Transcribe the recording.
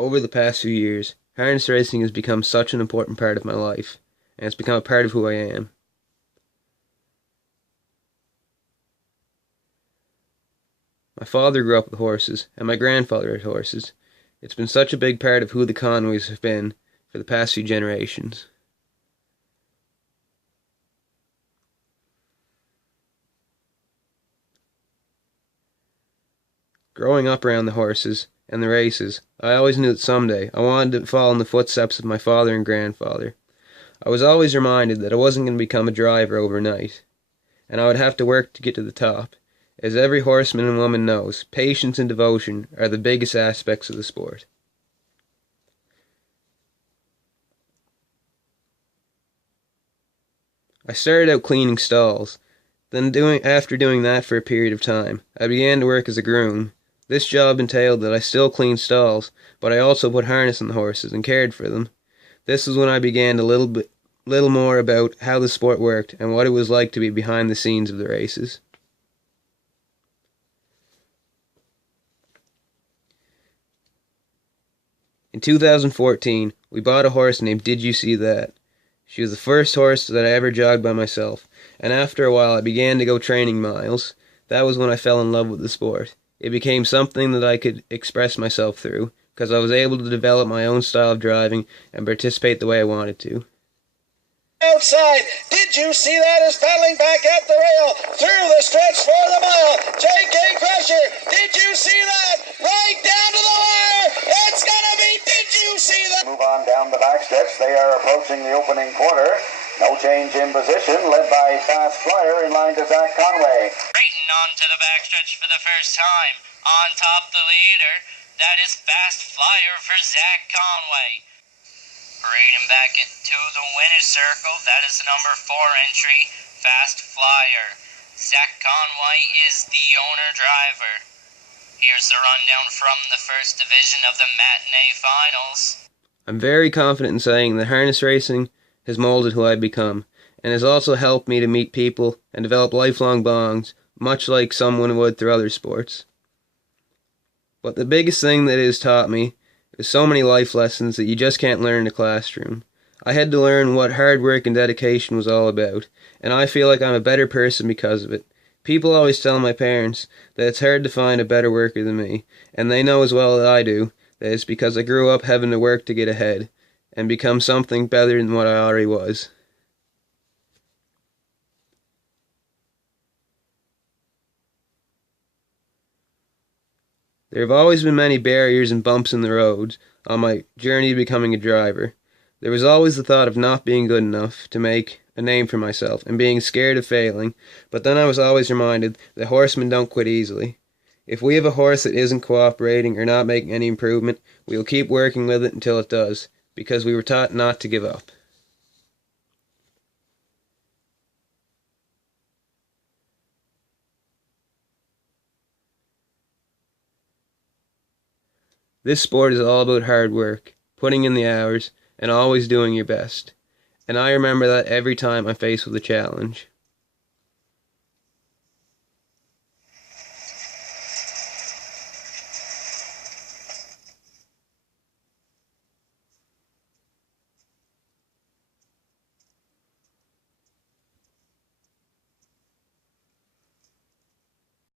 Over the past few years, harness racing has become such an important part of my life, and it's become a part of who I am. My father grew up with horses, and my grandfather had horses. It's been such a big part of who the Conways have been for the past few generations. Growing up around the horses and the races, I always knew that someday I wanted to follow in the footsteps of my father and grandfather. I was always reminded that I wasn't going to become a driver overnight, and I would have to work to get to the top. As every horseman and woman knows, patience and devotion are the biggest aspects of the sport. I started out cleaning stalls. Then after doing that for a period of time, I began to work as a groom. This job entailed that I still cleaned stalls, but I also put harness on the horses and cared for them. This was when I began to little more about how the sport worked and what it was like to be behind the scenes of the races. In 2014, we bought a horse named Did You See That? She was the first horse that I ever jogged by myself, and after a while I began to go training miles. That was when I fell in love with the sport. It became something that I could express myself through, because I was able to develop my own style of driving and participate the way I wanted to. Outside, did you see that is paddling back at the rail through the stretch for the mile? J.K. Crusher, did you see that? Right down to the wire. It's gonna be, did you see that? Move on down the backstretch. They are approaching the opening quarter. No change in position, led by Fast Flyer in line to Zach Conway. Racing on to the backstretch for the first time. On top the leader, that is Fast Flyer for Zach Conway. Parading back into the winner's circle, that is the number 4 entry, Fast Flyer. Zach Conway is the owner driver. Here's the rundown from the first division of the matinee finals. I'm very confident in saying that harness racing has molded who I've become, and has also helped me to meet people and develop lifelong bonds, much like someone would through other sports. But the biggest thing that it has taught me is so many life lessons that you just can't learn in a classroom. I had to learn what hard work and dedication was all about, and I feel like I'm a better person because of it. People always tell my parents that it's hard to find a better worker than me, and they know as well as I do that it's because I grew up having to work to get ahead and become something better than what I already was. There have always been many barriers and bumps in the roads on my journey to becoming a driver. There was always the thought of not being good enough to make a name for myself and being scared of failing, but then I was always reminded that horsemen don't quit easily. If we have a horse that isn't cooperating or not making any improvement, we will keep working with it until it does, because we were taught not to give up. This sport is all about hard work, putting in the hours, and always doing your best. And I remember that every time I'm faced with a challenge.